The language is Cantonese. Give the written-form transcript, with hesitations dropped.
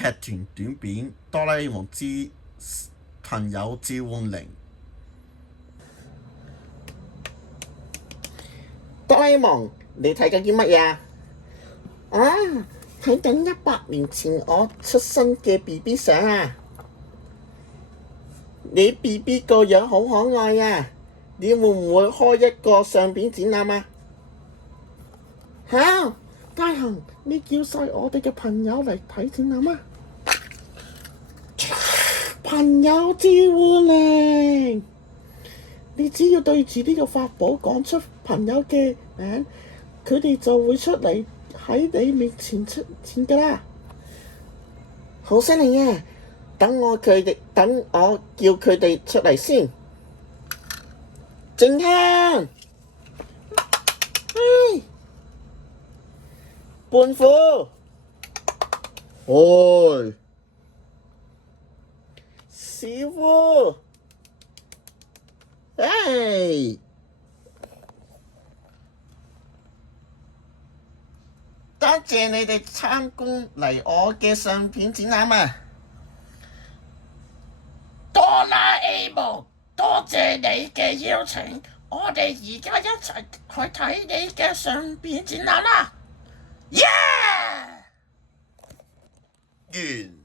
劇團短片《哆啦 A 夢之朋友召喚靈》。哆啦 A 夢，你睇緊啲乜嘢啊？睇緊100年前我出生嘅 BB 相啊！你 BB 個樣好可愛啊！你會唔會開一個相片展覽啊？好，大雄，你叫晒我哋嘅朋友嚟睇展覽啊！朋友召喚靈，你只要對住呢個法寶講出朋友嘅名，佢哋就會出嚟喺你面前出現㗎啦。好犀利啊！等我叫佢哋出嚟先。靜香，胖虎，哎，小夫，多謝你哋參觀嚟我嘅相片展覽啊！哆啦 A 夢，多謝你嘅邀請，我哋而家一齊去睇你嘅相片展覽啦！耶！完。